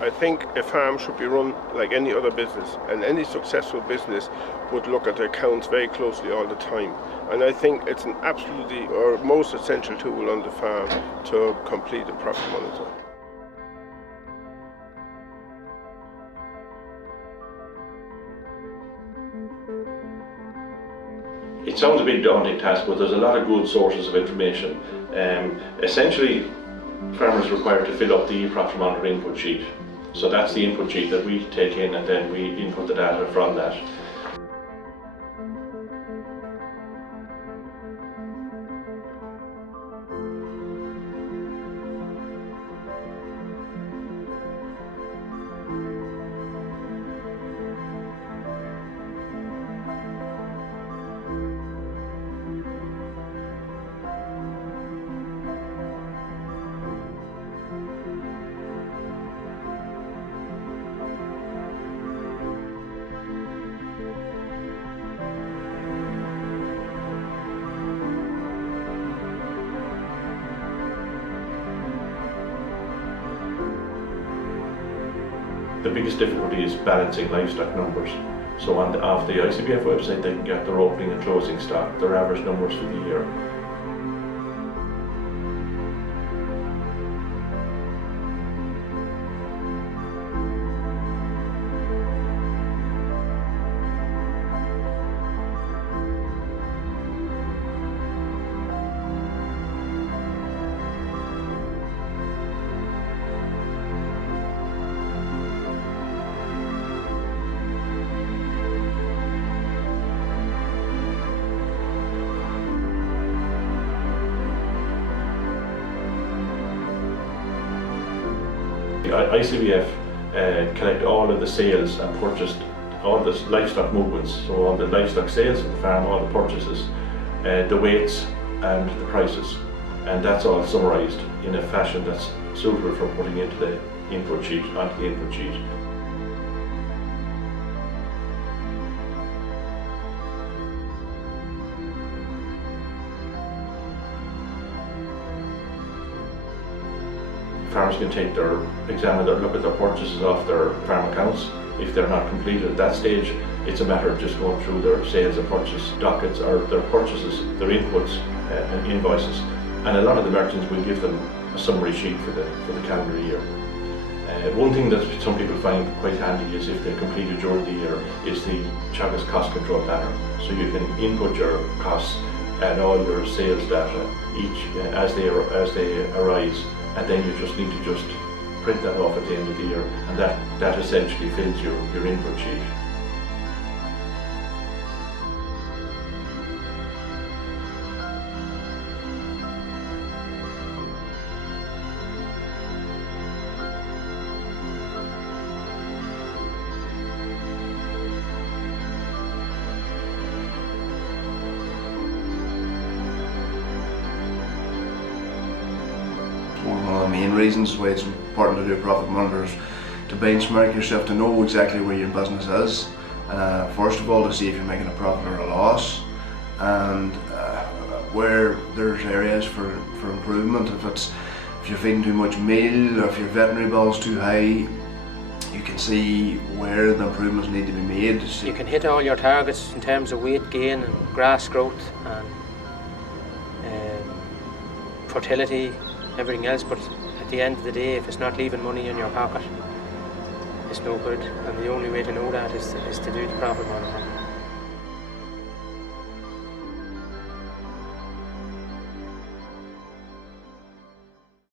I think a farm should be run like any other business, and any successful business would look at the accounts very closely all the time. And I think it's an absolutely or most essential tool on the farm to complete the profit monitor. It sounds a big daunting task, but there's a lot of good sources of information. Essentially, farmers are required to fill up the eProfit monitor input sheet. So that's the input sheet that we take in, and then we input the data from that. The biggest difficulty is balancing livestock numbers. So off the ICBF website they can get their opening and closing stock, their average numbers for the year. ICBF collect all of the sales and purchased all the livestock movements, so all the livestock sales of the farm, all the purchases, the weights and the prices, and that's all summarised in a fashion that's suitable for putting into the input sheet, onto the input sheet. Farmers can look at their purchases off their farm accounts. If they're not completed at that stage, it's a matter of just going through their sales and purchase dockets, or their purchases, their inputs and invoices. And a lot of the merchants will give them a summary sheet for the calendar year. One thing that some people find quite handy is if they completed during the year is the Teagasc cost control planner. So you can input your costs and all your sales data as they arise. And then you just need to just print that off at the end of the year, and that essentially fills your input sheet. One of the main reasons why it's important to do a profit monitor is to benchmark yourself, to know exactly where your business is. First of all, to see if you're making a profit or a loss, and where there's areas for improvement. If you're feeding too much meal, or if your veterinary bill is too high, you can see where the improvements need to be made. You can hit all your targets in terms of weight gain and grass growth and fertility, everything else, but at the end of the day, if it's not leaving money in your pocket, it's no good, and the only way to know that is to do the profit monitor.